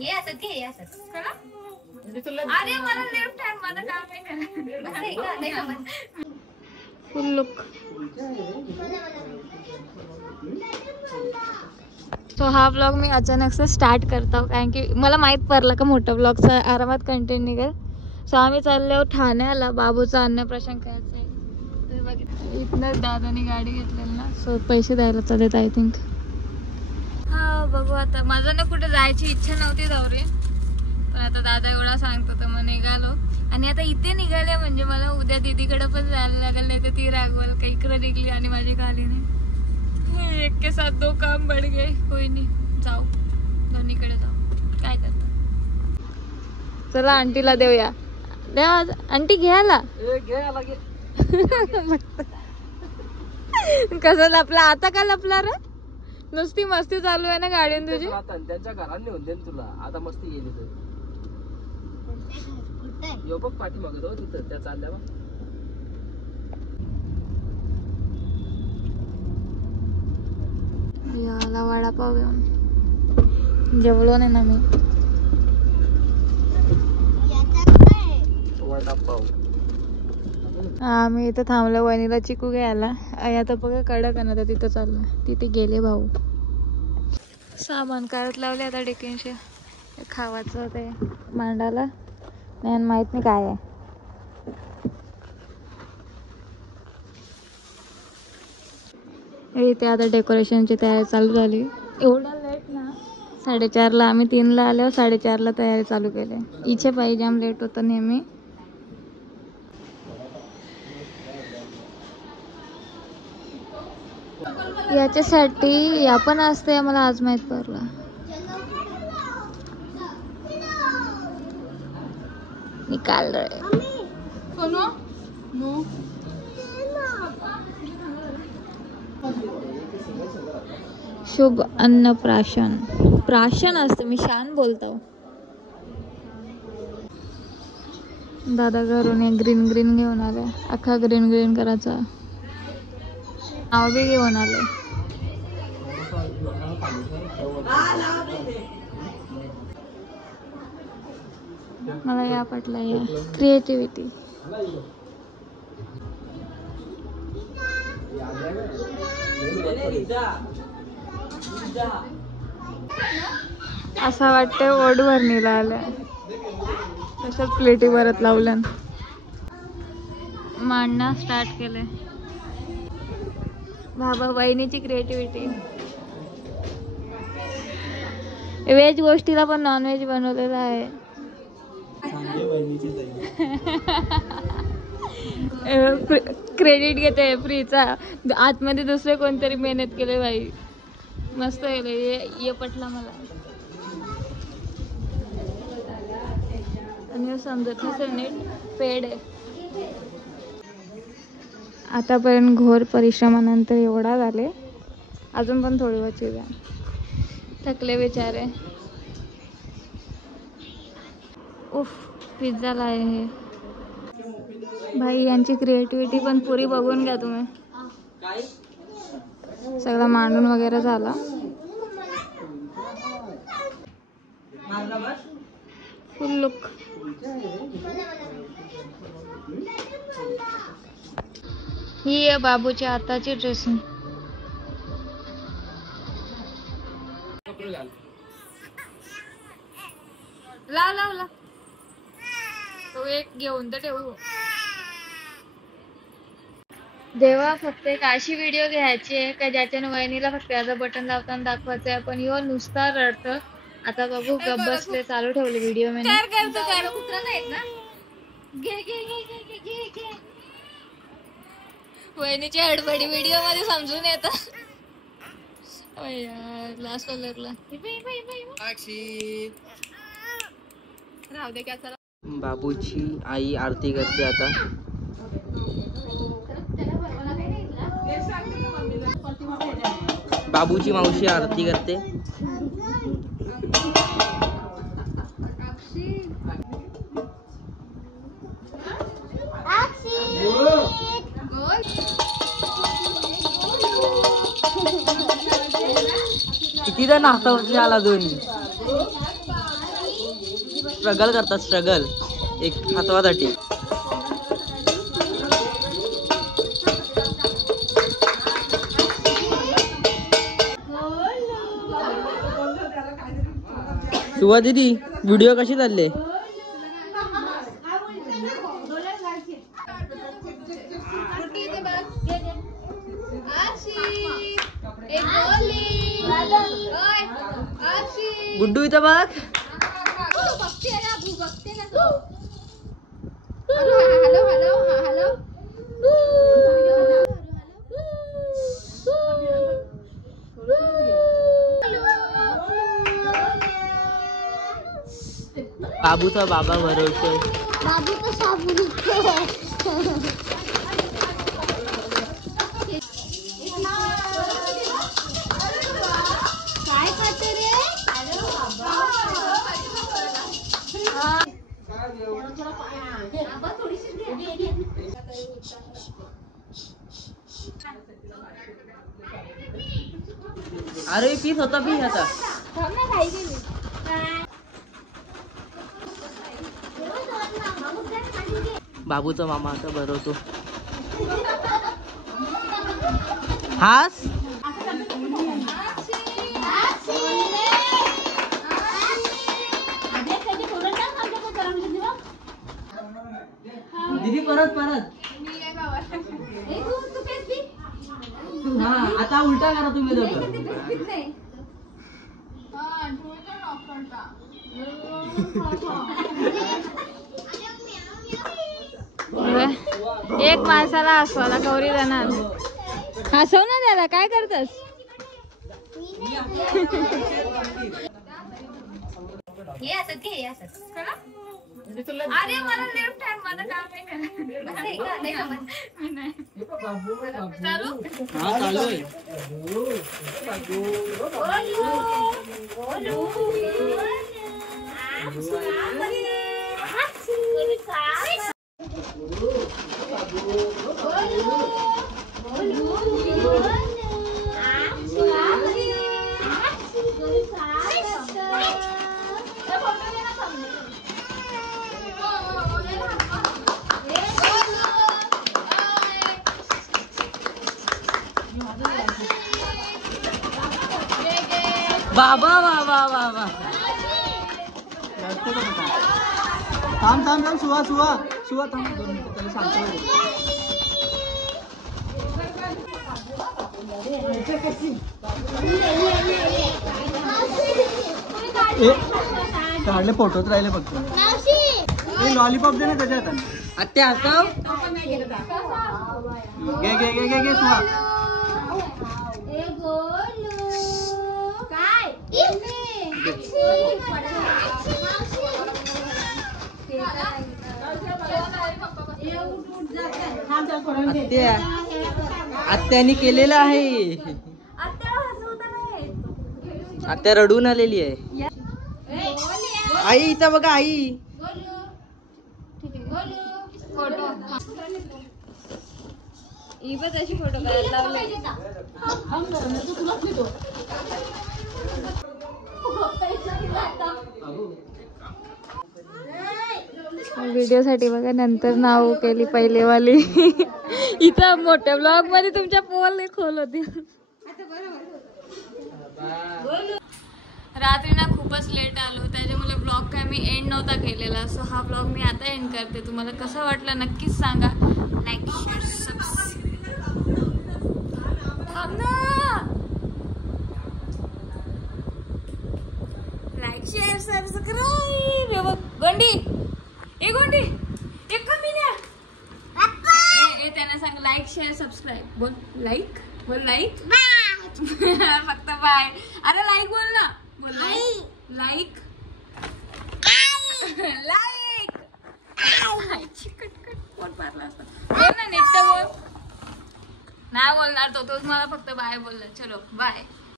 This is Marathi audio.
ये असं घे असं अरे मला लेफ्ट हँड माझं काम आहे फुल लुक. सो हा व्लॉग मी अचानक से स्टार्ट करता हूँ कारण की मला माहीत पडलं का मोठा व्लॉगचा आरामात कंटेंट निघेल. सो आम्ही चाललो ठाण्याला बाबूचा अन्नप्राशन करायचं आहे. इथनं दादानी गाडी घेतलेली ना, सो पैसे द्यायला चालेल आय थिंक. हा बघू आता. माझं ना कुठे जायची इच्छा नव्हती दौरी, पण आता दादा एवढा सांगतो तर मग निघालो. आणि आता इथे निघाले म्हणजे मला उद्या दीदीकडे पण जायला लागेल, नाही तर ती रागवल का इकडे निघली आणि माझी खाली नाही. एक के साथ दो काम बढ़ गए. कोई नहीं, जाओ दोन्हीकडे जाऊ, काय करता. चला आंटीला देऊया. द्या आंटी घ्यायला कसं लपला आता का लपला रे? नुसती मस्ती चालू आहे ना गाडीन तुझी. त्यांच्या घरात नेऊन देन तुला आता मस्ती गेली तर. यो बघ पाठी मागतो तिथं त्या चालल्या बघ. याला वडापाव घेऊन जेवलो नाही ना मी. वडापाव आम्ही इथं थांबलो वहिनीला चिकू घ्यायला. आता बघा कडक ना तिथं चाललं, तिथे गेले भाऊ. सामान काढत लावले आता डिकींशी. खावाचं ते मांडायला नाही, माहित नाही काय आहे. इथे आता डेकोरेशनची तयारी चालू झाली. एवढा लेट ना, 4:30ला आम्ही 3ला आल्यावर 4:30ला तयारी चालू केली. इथे पाहिजे आम लेट होतं नेहमी. याच्यासाठी या पण असते मला आज माहित पडलं. निकाल रहे शुभ अन्नप्राशन. प्राशन असते, मी शान बोलतो. दादा घरून ग्रीन ग्रीन घेऊन आले. अख्खा ग्रीन ग्रीन करायचा. नाव बी घेऊन आले. मला या पटला या क्रिएटिव्हिटी. असं वाटतंय ओढ भरणीला आल्या. तशाच प्लेटी भरत लावल्या. मांडणं स्टार्ट केले. बाबा वहिनीची क्रिएटिव्हिटी. व्हेज गोष्टीला पण नॉनव्हेज बनवलेला आहे. क्रेडिट घेते फ्रीचा. आतमध्ये दुसरे कोणतरी मेहनत केले बाई. मस्त ये पटला मला. आणि समजत नसेल नीट पेड आहे. आतापर्यंत घोर परिश्रमानंतर एवढा झाले. अजून पण थोडी वाची द्या. थकले बिचारे. उफ पिझ्झाला आहे हे. भाई यांची क्रिएटिव्हिटी पण पुरी बघून घ्या तुम्ही. सगळं मांडून वगैरे झाला. फुल लुक. ही आहे बाबूची आताची ड्रेसिंग. लाव लाव लाव. तो एक घेऊन तर ठेवू. देवा फक्त एक अशी व्हिडिओ घ्यायची आहे का ज्याच्याने वहिनीला फक्त याचं बटन लावताना दाखवायचं आहे. पण ह्यो नुसता रडत. आता बघू गप बसले. चालू ठेवले व्हिडिओ मी. वहिनीची हडबडी व्हिडिओ मध्ये समजून येतात. ग्लास लागला. राहू दे क्या. बाबूची आई आरती करते आता. बाबूची मावशी आरती करते. किती जण नाचवते आला दोन्ही. स्ट्रगल करतात, स्ट्रगल एक हातवासाठी. सुवा दीदी, व्हिडिओ कशी चालले? गुड्डू इथं बघ. बाबूचा बाबा भरवतोय. बाबूचा साबू काय करते रे? अरे पीस होता पी आता. बाबूचा मामा आता भरवतो. हास दीदी, परत परत. हा, आता उलटा करा तुम्ही दोघं. एक माणसाला हसवाला गौरी जाणार. हसव ना त्याला, काय करतस? अरे मला लेफ्ट हँड माझं काम नाही. चालू हा चालू आहे. बाबा बाबा बाबा. थांब थांब थांब. सुवा सुवा सुवा थांब 2 मिनिटं. त्याला सांगतो. काढले फोटोच राहिले फक्त. लॉलीपॉप दे ना त्याच्यात. आत्या हसव. घे घे घे घे घे सुवा. आत्यानी केलेलं आहे. आत्या रडून आलेली आहे. आई इथं बघा आई. फोटो ही पण तशी फोटो करायला लावले. व्हिडिओ साठी बघा नंतर नाव केली पहिले वाली. इथं मोठ्या ब्लॉग मध्ये तुमच्या पोल खोल होती. रात्री ना खूपच लेट आलो, त्याच्यामुळे ब्लॉग काय मी एंड नव्हता केलेला. सो हा ब्लॉग मी आता एंड करते. तुम्हाला कसा वाटला नक्कीच सांगा. Like share subscribe. गोंडी ए गोंडी एक कमी द्या. त्यांना सांग लाईक शेअर सबस्क्राईब. बोल लाईक. बोल लाईक. फक्त बाय. अरे लाईक बोल ना. बोल लाईक. लाईक चिकट कोण पारला असता. बोल ना नेट बोल. नाही बोलणार तो. तोच मला फक्त बाय बोलला. चलो बाय.